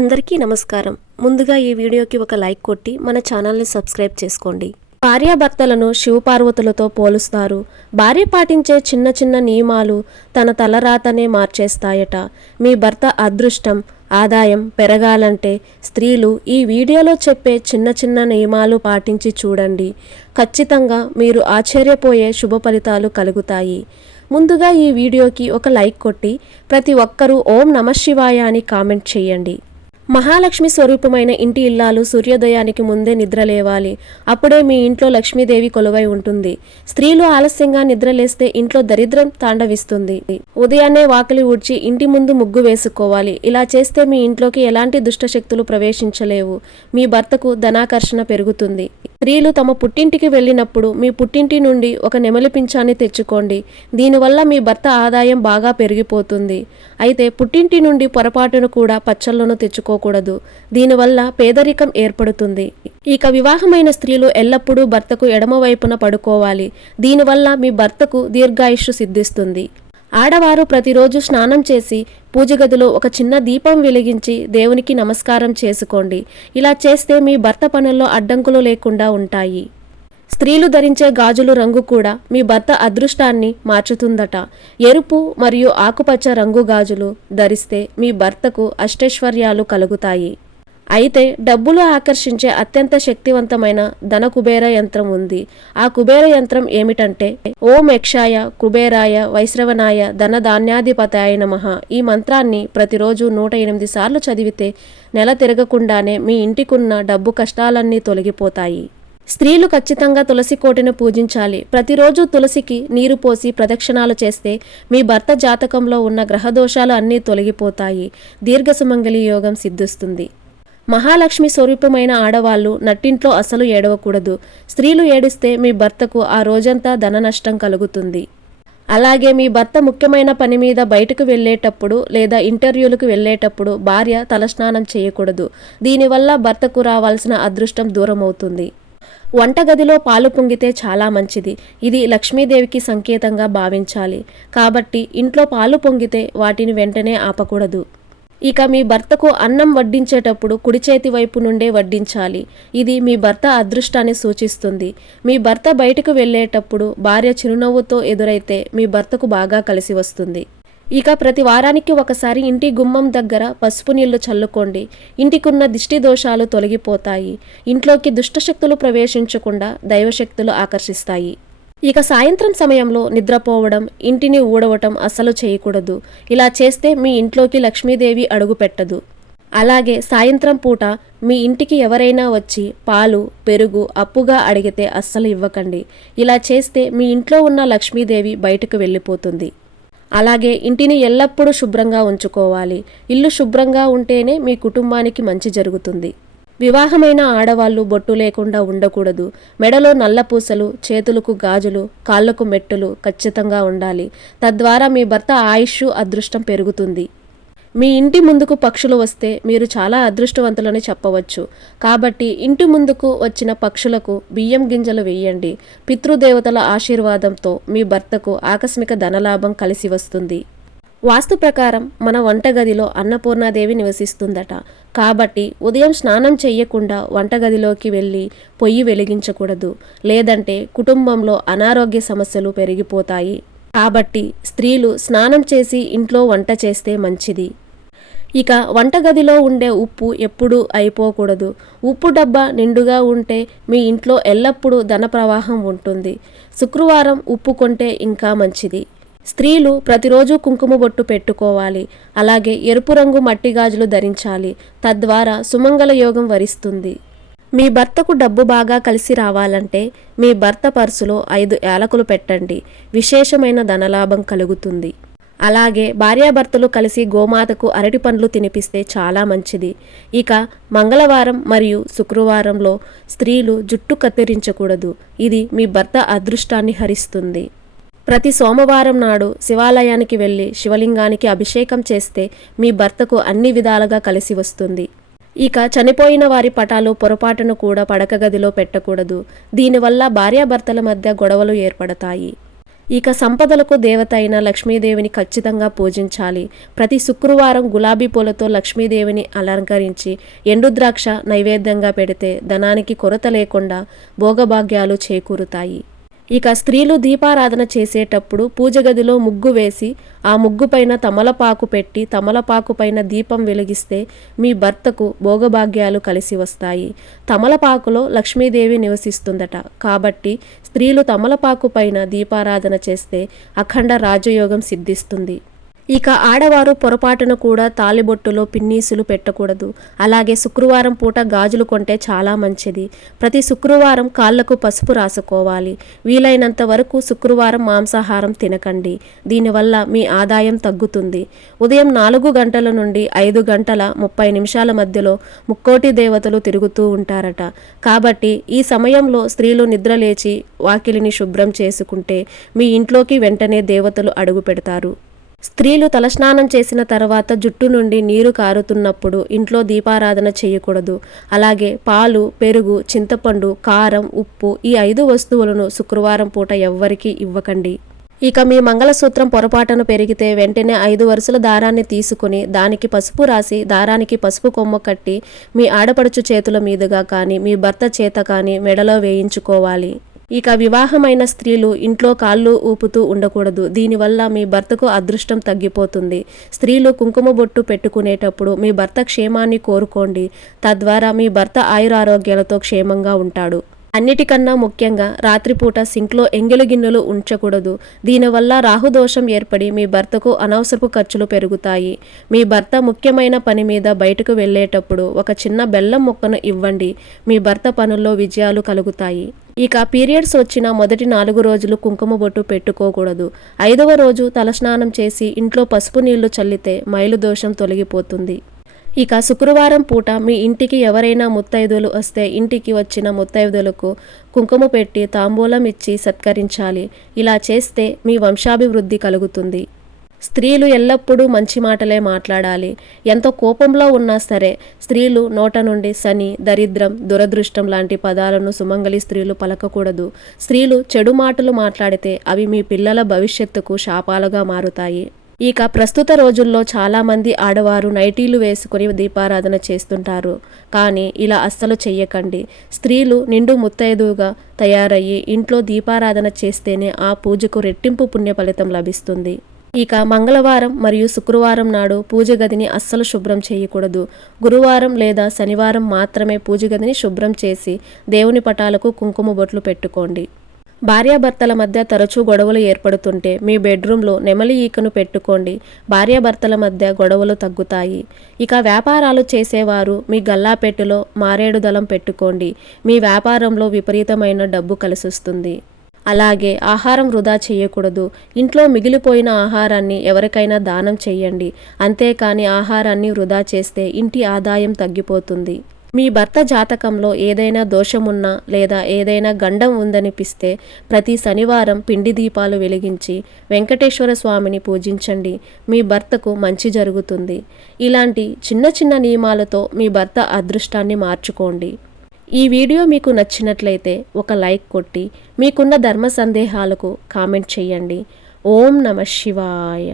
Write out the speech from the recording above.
అందరికీ నమస్కారం. ముందుగా ఈ వీడియోకి ఒక లైక్ కొట్టి మన ఛానల్ని సబ్స్క్రైబ్ చేసుకోండి. భార్యాభర్తలను శివపార్వతులతో పోలుస్తారు. భార్య పాటించే చిన్న చిన్న నియమాలు తన తలరాతనే మార్చేస్తాయట. మీ భర్త అదృష్టం, ఆదాయం పెరగాలంటే స్త్రీలు ఈ వీడియోలో చెప్పే చిన్న చిన్న నియమాలు పాటించి చూడండి. ఖచ్చితంగా మీరు ఆశ్చర్యపోయే శుభ ఫలితాలు కలుగుతాయి. ముందుగా ఈ వీడియోకి ఒక లైక్ కొట్టి ప్రతి ఒక్కరూ ఓం నమఃశివాయ అని కామెంట్ చేయండి. మహాలక్ష్మి స్వరూపమైన ఇంటి ఇల్లాలు సూర్యోదయానికి ముందే నిద్రలేవాలి. అప్పుడే మీ ఇంట్లో లక్ష్మీదేవి కొలువై ఉంటుంది. స్త్రీలు ఆలస్యంగా నిద్రలేస్తే ఇంట్లో దరిద్రం తాండవిస్తుంది. ఉదయాన్నే వాకిలి ఊడ్చి ఇంటి ముందు ముగ్గు వేసుకోవాలి. ఇలా చేస్తే మీ ఇంట్లోకి ఎలాంటి దుష్టశక్తులు ప్రవేశించలేవు. మీ భర్తకు ధనాకర్షణ పెరుగుతుంది. స్త్రీలు తమ పుట్టింటికి వెళ్ళినప్పుడు మీ పుట్టింటి నుండి ఒక నెమలి పింఛాన్ని తెచ్చుకోండి. దీనివల్ల మీ భర్త ఆదాయం బాగా పెరిగిపోతుంది. అయితే పుట్టింటి నుండి పొరపాటును కూడా పచ్చళ్లను తెచ్చుకోకూడదు. దీనివల్ల పేదరికం ఏర్పడుతుంది. ఇక వివాహమైన స్త్రీలు ఎల్లప్పుడూ భర్తకు ఎడమవైపున పడుకోవాలి. దీనివల్ల మీ భర్తకు దీర్ఘాయుష్షు సిద్ధిస్తుంది. ఆడవారు ప్రతిరోజు స్నానం చేసి పూజగదిలో ఒక చిన్న దీపం వెలిగించి దేవునికి నమస్కారం చేసుకోండి. ఇలా చేస్తే మీ భర్త పనుల్లో అడ్డంకులు లేకుండా ఉంటాయి. స్త్రీలు ధరించే గాజులు రంగు కూడా మీ భర్త అదృష్టాన్ని మార్చుతుందట. ఎరుపు మరియు ఆకుపచ్చ రంగు గాజులు ధరిస్తే మీ భర్తకు అష్టైశ్వర్యాలు కలుగుతాయి. అయితే డబ్బులు ఆకర్షించే అత్యంత శక్తివంతమైన ధన కుబేర యంత్రం ఉంది. ఆ కుబేర యంత్రం ఏమిటంటే ఓం యక్షాయ కుబేరాయ వైశ్రవనాయ ధన ధాన్యాధిపతాయ నమః. ఈ మంత్రాన్ని ప్రతిరోజు 108 సార్లు చదివితే నెల తిరగకుండానే మీ ఇంటికున్న డబ్బు కష్టాలన్నీ తొలగిపోతాయి. స్త్రీలు ఖచ్చితంగా తులసి కోటను పూజించాలి. ప్రతిరోజు తులసికి నీరు పోసి ప్రదక్షిణాలు చేస్తే మీ భర్త జాతకంలో ఉన్న గ్రహదోషాలు అన్నీ తొలగిపోతాయి. దీర్ఘ సుమంగళి యోగం సిద్ధిస్తుంది. మహాలక్ష్మి స్వరూపమైన ఆడవాళ్లు నట్టింట్లో అసలు ఏడవకూడదు. స్త్రీలు ఏడిస్తే మీ భర్తకు ఆ రోజంతా ధన నష్టం కలుగుతుంది. అలాగే మీ భర్త ముఖ్యమైన పని మీద బయటకు వెళ్ళేటప్పుడు లేదా ఇంటర్వ్యూలకు వెళ్ళేటప్పుడు భార్య తలస్నానం చేయకూడదు. దీనివల్ల భర్తకు రావాల్సిన అదృష్టం దూరమవుతుంది. వంటగదిలో పాలు పొంగితే చాలా మంచిది. ఇది లక్ష్మీదేవికి సంకేతంగా భావించాలి. కాబట్టి ఇంట్లో పాలు పొంగితే వాటిని వెంటనే ఆపకూడదు. ఇక మీ భర్తకు అన్నం వడ్డించేటప్పుడు కుడి చేతి వైపు నుండే వడ్డించాలి. ఇది మీ భర్త అదృష్టాన్ని సూచిస్తుంది. మీ భర్త బయటకు వెళ్ళేటప్పుడు భార్య చిరునవ్వుతో ఎదురైతే మీ భర్తకు బాగా కలిసి వస్తుంది. ఇక ప్రతి వారానికి ఒకసారి ఇంటి గుమ్మం దగ్గర పసుపు నీళ్లు చల్లుకోండి. ఇంటికున్న దిష్టి దోషాలు తొలగిపోతాయి. ఇంట్లోకి దుష్టశక్తులు ప్రవేశించకుండా దైవశక్తులు ఆకర్షిస్తాయి. ఇక సాయంత్రం సమయంలో నిద్రపోవడం, ఇంటిని ఊడవటం అస్సలు చేయకూడదు. ఇలా చేస్తే మీ ఇంట్లోకి లక్ష్మీదేవి అడుగు పెట్టదు. అలాగే సాయంత్రం పూట మీ ఇంటికి ఎవరైనా వచ్చి పాలు, పెరుగు అప్పుగా అడిగితే అస్సలు ఇవ్వకండి. ఇలా చేస్తే మీ ఇంట్లో ఉన్న లక్ష్మీదేవి బయటకు వెళ్ళిపోతుంది. అలాగే ఇంటిని ఎల్లప్పుడూ శుభ్రంగా ఉంచుకోవాలి. ఇల్లు శుభ్రంగా ఉంటేనే మీ కుటుంబానికి మంచి జరుగుతుంది. వివాహమైన ఆడవాళ్లు బొట్టు లేకుండా ఉండకూడదు. మెడలో నల్లపూసలు, చేతులకు గాజులు, కాళ్లకు మెట్టులు ఖచ్చితంగా ఉండాలి. తద్వారా మీ భర్త ఆయుష్షు, అదృష్టం పెరుగుతుంది. మీ ఇంటి ముందుకు పక్షులు వస్తే మీరు చాలా అదృష్టవంతులని చెప్పవచ్చు. కాబట్టి ఇంటి ముందుకు వచ్చిన పక్షులకు బియ్యం గింజలు వేయండి. పితృదేవతల ఆశీర్వాదంతో మీ భర్తకు ఆకస్మిక ధనలాభం కలిసి వస్తుంది. వాస్తు ప్రకారం మన వంటగదిలో అన్నపూర్ణాదేవి నివసిస్తుందట. కాబట్టి ఉదయం స్నానం చెయ్యకుండా వంటగదిలోకి వెళ్ళి పొయ్యి వెలిగించకూడదు. లేదంటే కుటుంబంలో అనారోగ్య సమస్యలు పెరిగిపోతాయి. కాబట్టి స్త్రీలు స్నానం చేసి ఇంట్లో వంట చేస్తే మంచిది. ఇక వంటగదిలో ఉండే ఉప్పు ఎప్పుడూ అయిపోకూడదు. ఉప్పు డబ్బా నిండుగా ఉంటే మీ ఇంట్లో ఎల్లప్పుడూ ధన ప్రవాహం ఉంటుంది. శుక్రవారం ఉప్పు కొంటే ఇంకా మంచిది. స్త్రీలు ప్రతిరోజు కుంకుమ బొట్టు పెట్టుకోవాలి. అలాగే ఎరుపు రంగు మట్టి గాజులు ధరించాలి. తద్వారా సుమంగళ యోగం వరిస్తుంది. మీ భర్తకు డబ్బు బాగా కలిసి రావాలంటే మీ భర్త పర్సులో 5 యాలకులు పెట్టండి. విశేషమైన ధనలాభం కలుగుతుంది. అలాగే భార్యాభర్తలు కలిసి గోమాతకు అరటి పండ్లు తినిపిస్తే చాలా మంచిది. ఇక మంగళవారం మరియు శుక్రవారంలో స్త్రీలు జుట్టు కత్తిరించకూడదు. ఇది మీ భర్త అదృష్టాన్ని హరిస్తుంది. ప్రతి సోమవారం నాడు శివాలయానికి వెళ్ళి శివలింగానికి అభిషేకం చేస్తే మీ భర్తకు అన్ని విధాలుగా కలిసి వస్తుంది. ఇక చనిపోయిన వారి పటాలు పొరపాటును కూడా పడక గదిలో పెట్టకూడదు. దీనివల్ల భార్యాభర్తల మధ్య గొడవలు ఏర్పడతాయి. ఇక సంపదలకు దేవత అయిన లక్ష్మీదేవిని ఖచ్చితంగా పూజించాలి. ప్రతి శుక్రవారం గులాబీ పూలతో లక్ష్మీదేవిని అలంకరించి ఎండు ద్రాక్ష నైవేద్యంగా పెడితే ధనానికి కొరత లేకుండా భోగభాగ్యాలు చేకూరుతాయి. ఇక స్త్రీలు దీపారాధన చేసేటప్పుడు పూజ గదిలో ముగ్గు వేసి ఆ ముగ్గు పైన తమలపాకు పెట్టి తమలపాకు పైన దీపం వెలిగిస్తే మీ భర్తకు భోగభాగ్యాలు కలిసి వస్తాయి. తమలపాకులో లక్ష్మీదేవి నివసిస్తుందట. కాబట్టి స్త్రీలు తమలపాకు పైన దీపారాధన చేస్తే అఖండ రాజయోగం సిద్ధిస్తుంది. ఇక ఆడవారు పొరపాటున కూడా తాలిబొట్టులో పిన్నీసులు పెట్టకూడదు. అలాగే శుక్రవారం పూట గాజులు కొంటే చాలా మంచిది. ప్రతి శుక్రవారం కాళ్లకు పసుపు రాసుకోవాలి. వీలైనంత వరకు శుక్రవారం మాంసాహారం తినకండి. దీనివల్ల మీ ఆదాయం తగ్గుతుంది. ఉదయం 4 గంటల నుండి 5 గంటల 30 నిమిషాల మధ్యలో ముక్కోటి దేవతలు తిరుగుతూ ఉంటారట. కాబట్టి ఈ సమయంలో స్త్రీలు నిద్రలేచి వాకిలిని శుభ్రం చేసుకుంటే మీ ఇంట్లోకి వెంటనే దేవతలు అడుగు పెడతారు. స్త్రీలు తలస్నానం చేసిన తర్వాత జుట్టు నుండి నీరు కారుతున్నప్పుడు ఇంట్లో దీపారాధన చేయకూడదు. అలాగే పాలు, పెరుగు, చింతపండు, కారం, ఉప్పు ఈ 5 వస్తువులను శుక్రవారం పూట ఎవ్వరికీ ఇవ్వకండి. ఇక మీ మంగళసూత్రం పొరపాటున పెరిగితే వెంటనే 5 వరుసల దారాన్ని తీసుకుని దానికి పసుపు రాసి దారానికి పసుపు కొమ్మ కట్టి మీ ఆడపడుచు చేతుల మీదుగా కానీ మీ భర్త చేత కానీ మెడలో వేయించుకోవాలి. ఇక వివాహమైన స్త్రీలు ఇంట్లో కాళ్ళు ఊపుతూ ఉండకూడదు. దీనివల్ల మీ భర్తకు అదృష్టం తగ్గిపోతుంది. స్త్రీలు కుంకుమ బొట్టు పెట్టుకునేటప్పుడు మీ భర్త క్షేమాన్ని కోరుకోండి. తద్వారా మీ భర్త ఆయురారోగ్యాలతో క్షేమంగా ఉంటాడు. అన్నిటికన్నా ముఖ్యంగా రాత్రిపూట సింక్లో ఎంగిలి గిన్నెలు ఉంచకూడదు. దీనివల్ల రాహుదోషం ఏర్పడి మీ భర్తకు అనవసరపు ఖర్చులు పెరుగుతాయి. మీ భర్త ముఖ్యమైన పని మీద బయటకు వెళ్ళేటప్పుడు ఒక చిన్న బెల్లం ముక్కను ఇవ్వండి. మీ భర్త పనుల్లో విజయాలు కలుగుతాయి. ఇక పీరియడ్స్ వచ్చిన మొదటి 4 రోజులు కుంకుమ బొట్టు పెట్టుకోకూడదు. 5వ రోజు తలస్నానం చేసి ఇంట్లో పసుపు నీళ్లు చల్లితే మైలు దోషం తొలగిపోతుంది. ఇక శుక్రవారం పూట మీ ఇంటికి ఎవరైనా ముత్తైదులు వస్తే ఇంటికి వచ్చిన ముత్తైదులకు కుంకుమ పెట్టి తాంబూలం ఇచ్చి సత్కరించాలి. ఇలా చేస్తే మీ వంశాభివృద్ధి కలుగుతుంది. స్త్రీలు ఎల్లప్పుడూ మంచి మాటలే మాట్లాడాలి. ఎంత కోపంలో ఉన్నా సరే స్త్రీలు నోట నుండి శని, దరిద్రం, దురదృష్టం లాంటి పదాలను సుమంగళి స్త్రీలు పలకకూడదు. స్త్రీలు చెడు మాటలు మాట్లాడితే అవి మీ పిల్లల భవిష్యత్తుకు శాపాలుగా మారుతాయి. ఇక ప్రస్తుత రోజుల్లో చాలామంది ఆడవారు నైటీలు వేసుకుని దీపారాధన చేస్తుంటారు. కానీ ఇలా అస్సలు చెయ్యకండి. స్త్రీలు నిండు ముత్తైదువుగా తయారయ్యి ఇంట్లో దీపారాధన చేస్తేనే ఆ పూజకు రెట్టింపు పుణ్య ఫలితం లభిస్తుంది. ఇక మంగళవారం మరియు శుక్రవారం నాడు పూజ గదిని అస్సలు శుభ్రం చేయకూడదు. గురువారం లేదా శనివారం మాత్రమే పూజ గదిని శుభ్రం చేసి దేవుని పటాలకు కుంకుమ బొట్లు పెట్టుకోండి. భార్యాభర్తల మధ్య తరచూ గొడవలు ఏర్పడుతుంటే మీ బెడ్రూమ్లో నెమలి ఈకను పెట్టుకోండి. భార్యాభర్తల మధ్య గొడవలు తగ్గుతాయి. ఇక వ్యాపారాలు చేసేవారు మీ గల్లాపెట్టులో మారేడు దళం పెట్టుకోండి. మీ వ్యాపారంలో విపరీతమైన డబ్బు కలిసొస్తుంది. అలాగే ఆహారం వృధా చేయకూడదు. ఇంట్లో మిగిలిపోయిన ఆహారాన్ని ఎవరికైనా దానం చేయండి. అంతేకాని ఆహారాన్ని వృధా చేస్తే ఇంటి ఆదాయం తగ్గిపోతుంది. మీ భర్త జాతకంలో ఏదైనా దోషమున్నా లేదా ఏదైనా గండం ఉందనిపిస్తే ప్రతి శనివారం పిండి దీపాలు వెలిగించి వెంకటేశ్వర స్వామిని పూజించండి. మీ భర్తకు మంచి జరుగుతుంది. ఇలాంటి చిన్న చిన్న నియమాలతో మీ భర్త అదృష్టాన్ని మార్చుకోండి. ఈ వీడియో మీకు నచ్చినట్లయితే ఒక లైక్ కొట్టి మీకున్న ధర్మ సందేహాలకు కామెంట్ చేయండి. ఓం నమః శివాయ.